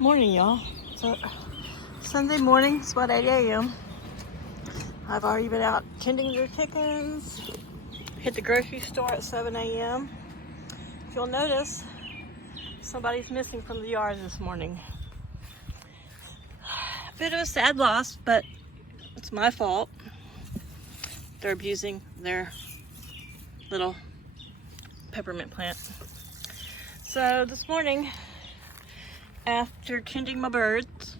Morning, y'all. So Sunday morning, it's about 8 a.m. I've already been out tending their chickens. Hit the grocery store at 7 a.m. If you'll notice, somebody's missing from the yard this morning. A bit of a sad loss, but it's my fault. They're abusing their little peppermint plant. So this morning, after tending my birds,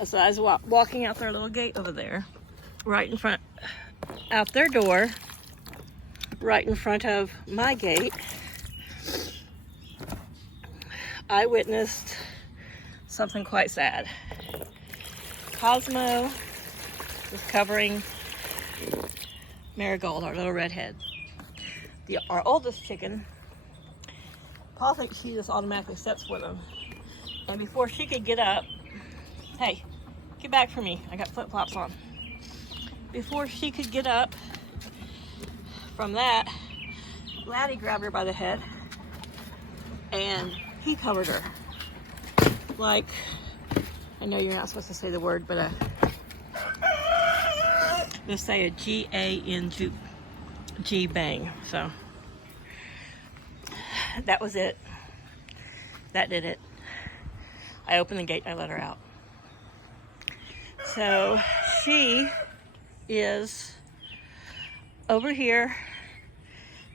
as I was walking out their little gate over there, right in front, out their door, right in front of my gate, I witnessed something quite sad. Cosmo was covering Marigold, our little redhead. Our oldest chicken, Paul thinks she just automatically steps with him. And before she could get up, hey, get back from me, I got flip-flops on. Before she could get up from that, Laddie grabbed her by the head and he covered her. Like, I know you're not supposed to say the word, but just say a G-A-N-G bang. So that was it. That did it. I opened the gate and I let her out. So she is over here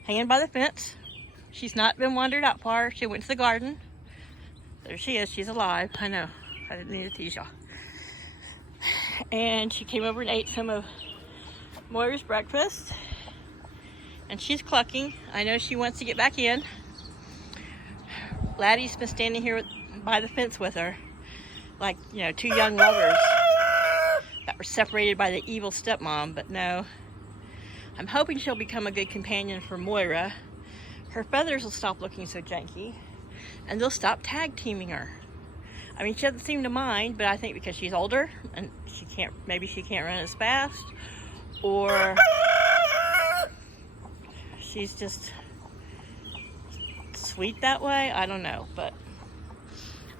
hanging by the fence. She's not been wandered out far. She went to the garden. There she is. She's alive. I know. I didn't need to tease y'all. And she came over and ate some of Moira's breakfast. And she's clucking. I know she wants to get back in. Laddie's been standing here by the fence with her, like, you know, two young lovers that were separated by the evil stepmom. But no, I'm hoping she'll become a good companion for Moira. Her feathers will stop looking so janky, and they'll stop tag teaming her. I mean, she doesn't seem to mind, but I think because she's older and maybe she can't run as fast, or she's just sweet that way. I don't know, but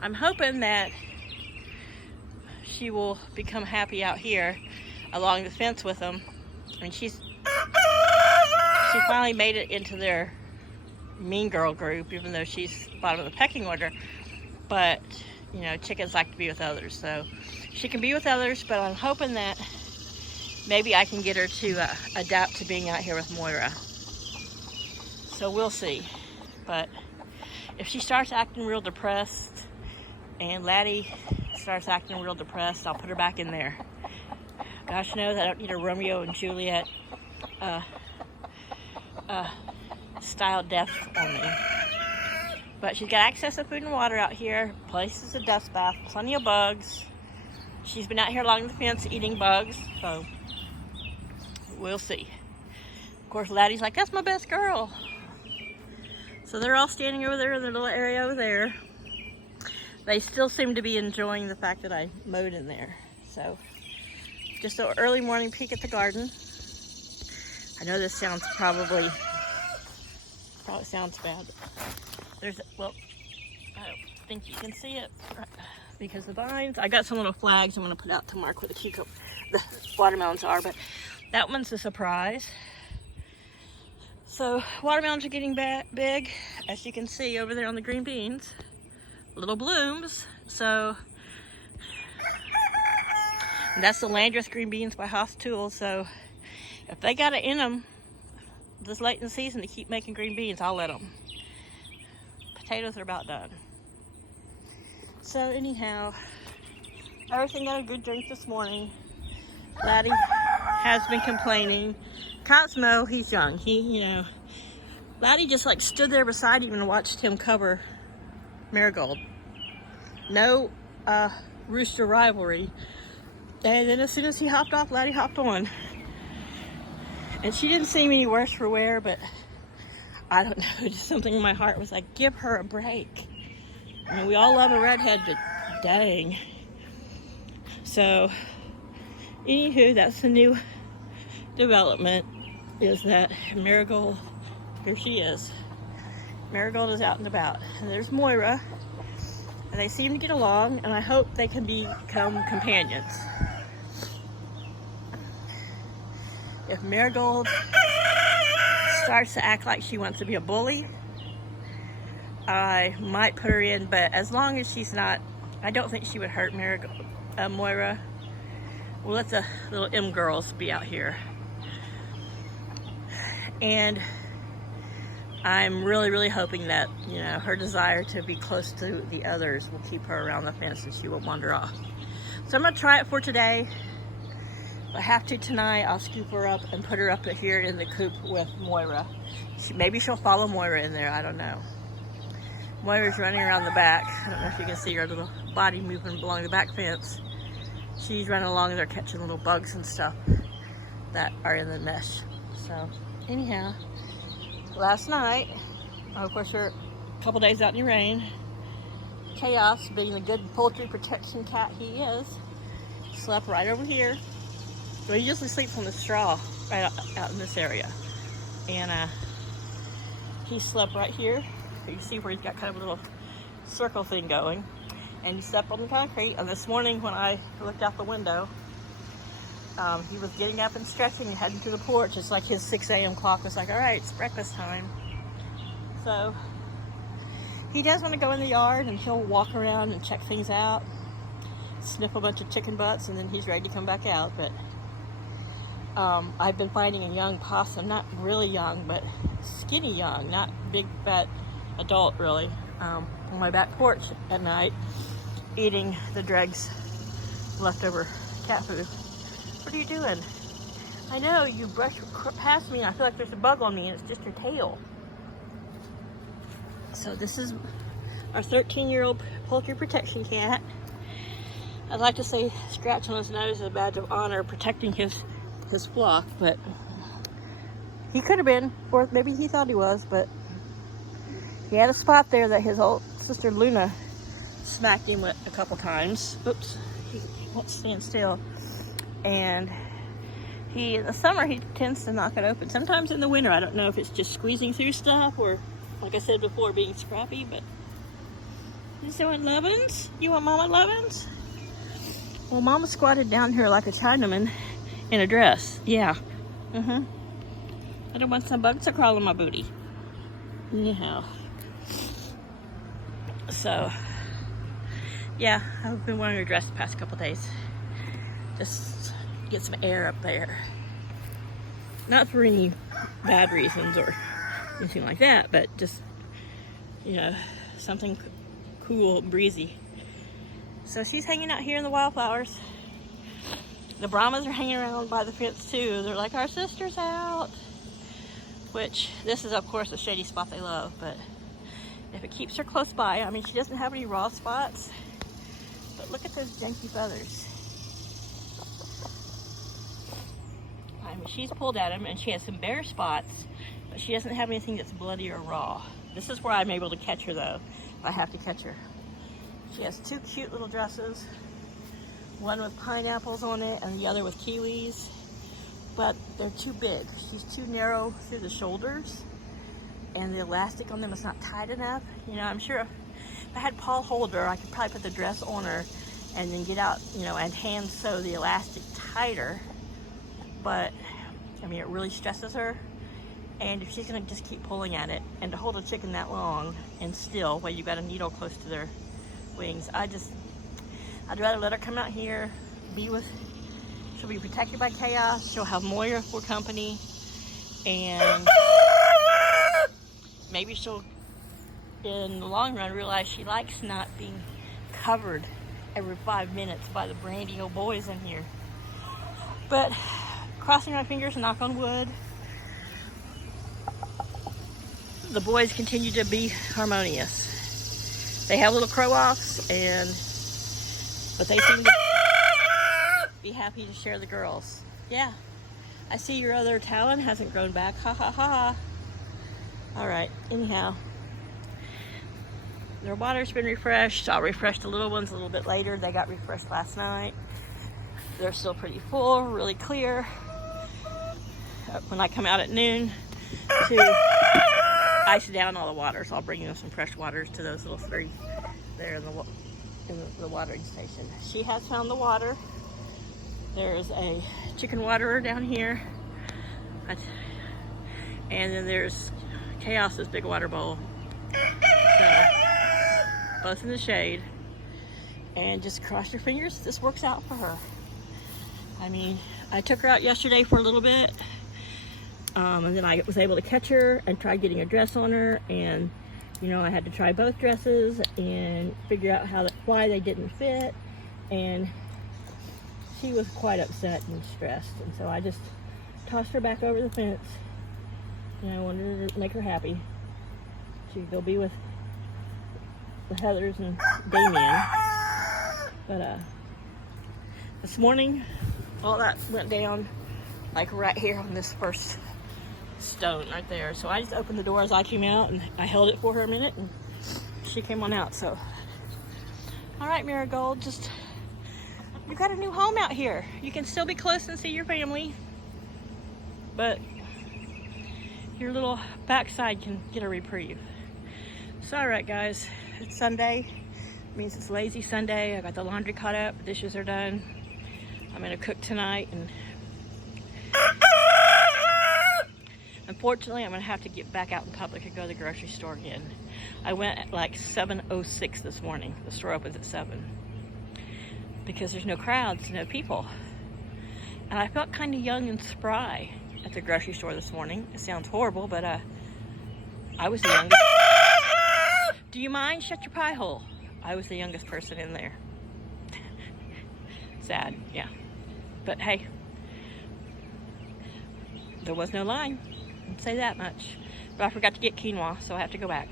I'm hoping that she will become happy out here along the fence with them. I mean, she finally made it into their mean girl group, even though she's bottom of the pecking order. But you know, chickens like to be with others, so she can be with others. But I'm hoping that maybe I can get her to adapt to being out here with Moira. So we'll see. But if she starts acting real depressed and Laddie starts acting real depressed, I'll put her back in there. Gosh knows I don't need a Romeo and Juliet style death on me. But she's got access to food and water out here, places a dust bath, plenty of bugs. She's been out here along the fence eating bugs, so we'll see. Of course, Laddie's like, that's my best girl. So they're all standing over there in their little area over there. They still seem to be enjoying the fact that I mowed in there. So just an early morning peek at the garden. I know this sounds probably sounds bad. Well, I don't think you can see it because of the vines. I got some little flags I'm going to put out to mark where the watermelons are, but that one's a surprise. So watermelons are getting big, as you can see over there on the green beans. Little blooms. So that's the Landreth green beans by Haas Tools. So if they got it in them this late in the season to keep making green beans, I'll let them. Potatoes are about done. So anyhow, everything got a good drink this morning. Laddie has been complaining. Cosmo, he's young. Laddie just like stood there beside him and watched him cover Marigold. No rooster rivalry. And then as soon as he hopped off, Laddie hopped on. And she didn't seem any worse for wear, but I don't know, just something in my heart was like, give her a break. I mean, we all love a redhead, but dang. So, anywho, that's the new development, is that Marigold, here she is. Marigold is out and about. And there's Moira. And they seem to get along, and I hope they can become companions. If Marigold starts to act like she wants to be a bully, I might put her in, but as long as she's not, I don't think she would hurt Moira. We'll let the little M girls be out here. And I'm really, really hoping that, you know, her desire to be close to the others will keep her around the fence and she won't wander off. So I'm gonna try it for today. If I have to tonight, I'll scoop her up and put her up here in the coop with Moira. Maybe she'll follow Moira in there, I don't know. Moira's running around the back. I don't know if you can see her little body moving along the back fence. She's running along there catching little bugs and stuff that are in the mesh. So anyhow, last night, of course we're a couple days out in the rain, Chaos, being the good poultry protection cat he is, slept right over here. So he usually sleeps on the straw right out in this area. And he slept right here. You can see where he's got kind of a little circle thing going. And he slept on the concrete. And this morning when I looked out the window, he was getting up and stretching and heading to the porch. It's like his 6 a.m. clock was like, all right, it's breakfast time. So he does want to go in the yard and he'll walk around and check things out, sniff a bunch of chicken butts, and then he's ready to come back out. But I've been finding a young possum, not really young, but skinny young, not big fat adult really, on my back porch at night, eating the dregs leftover cat food. What are you doing? I know, you brush past me and I feel like there's a bug on me and it's just your tail. So this is our 13-year-old poultry protection cat. I'd like to say scratch on his nose is a badge of honor protecting his flock, but he could have been, or maybe he thought he was, but he had a spot there that his old sister Luna smacked him with a couple times. Oops, he won't stand still. And in the summer, he tends to knock it open. Sometimes in the winter, I don't know if it's just squeezing through stuff or, like I said before, being scrappy, but you want lovin's? You want mama lovin's? Well, mama squatted down here like a Chinaman in a dress. Yeah. I don't want some bugs to crawl on my booty. Anyhow. So, yeah, I've been wearing a dress the past couple days. Just get some air up there. Not for any bad reasons or anything like that, but just, you know, something cool, breezy. So she's hanging out here in the wildflowers. The Brahmas are hanging around by the fence too. They're like, our sister's out. Which, this is of course a shady spot they love, but if it keeps her close by, I mean, she doesn't have any raw spots, but look at those janky feathers. I mean, she's pulled at him and she has some bare spots, but she doesn't have anything that's bloody or raw. This is where I'm able to catch her though. I have to catch her. She has two cute little dresses, one with pineapples on it and the other with kiwis, but they're too big. She's too narrow through the shoulders and the elastic on them is not tight enough. You know, I'm sure if I had Paul hold her, I could probably put the dress on her and then get out, you know, and hand sew the elastic tighter. But, I mean, it really stresses her. And if she's gonna just keep pulling at it, and to hold a chicken that long and still, while you've got a needle close to their wings, I'd rather let her come out here, she'll be protected by Chaos, she'll have Moira for company, and maybe she'll, in the long run, realize she likes not being covered every 5 minutes by the brandy old boys in here. But, crossing my fingers and knock on wood, the boys continue to be harmonious. They have little crow-offs, but they seem to be happy to share the girls. Yeah, I see your other talon hasn't grown back. Ha ha ha. All right, anyhow. Their water's been refreshed. I'll refresh the little ones a little bit later. They got refreshed last night. They're still pretty full, really clear. When I come out at noon to ice down all the water, so I'll bring you some fresh waters to those little three there in the in the watering station. She has found the water. There's a chicken waterer down here. And then there's Chaos's big water bowl. So, both in the shade. And just cross your fingers, this works out for her. I mean, I took her out yesterday for a little bit. And then I was able to catch her and try getting a dress on her. And, you know, I had to try both dresses and figure out why they didn't fit. And she was quite upset and stressed. And so I just tossed her back over the fence. And I wanted to make her happy. She could go be with the Heathers and Damien. But this morning, all that went down like right here on this first stone right there. So I just opened the door as I came out and I held it for her a minute and she came on out. So, all right, Marigold, you got a new home out here. You can still be close and see your family, but your little backside can get a reprieve. So, all right, guys, it's Sunday. It means it's lazy Sunday. I got the laundry caught up, the dishes are done. I'm gonna cook tonight, and unfortunately I'm gonna have to get back out in public and go to the grocery store again. I went at like 7:06 this morning. The store opens at 7 because there's no crowds, no people. And I felt kind of young and spry at the grocery store this morning. It sounds horrible, but I was the youngest. Do you mind? Shut your pie hole. I was the youngest person in there. Sad, yeah. But hey, there was no line. I'd say that much. But I forgot to get quinoa, so I have to go back.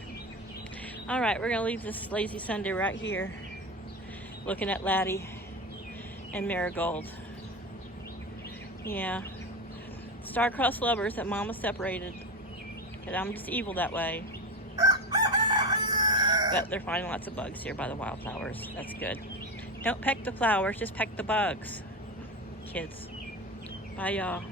All right, we're gonna leave this lazy Sunday right here, looking at Laddie and Marigold. Yeah, star-crossed lovers that Mama separated. And I'm just evil that way. But they're finding lots of bugs here by the wildflowers. That's good. Don't peck the flowers, just peck the bugs, kids. Bye, y'all.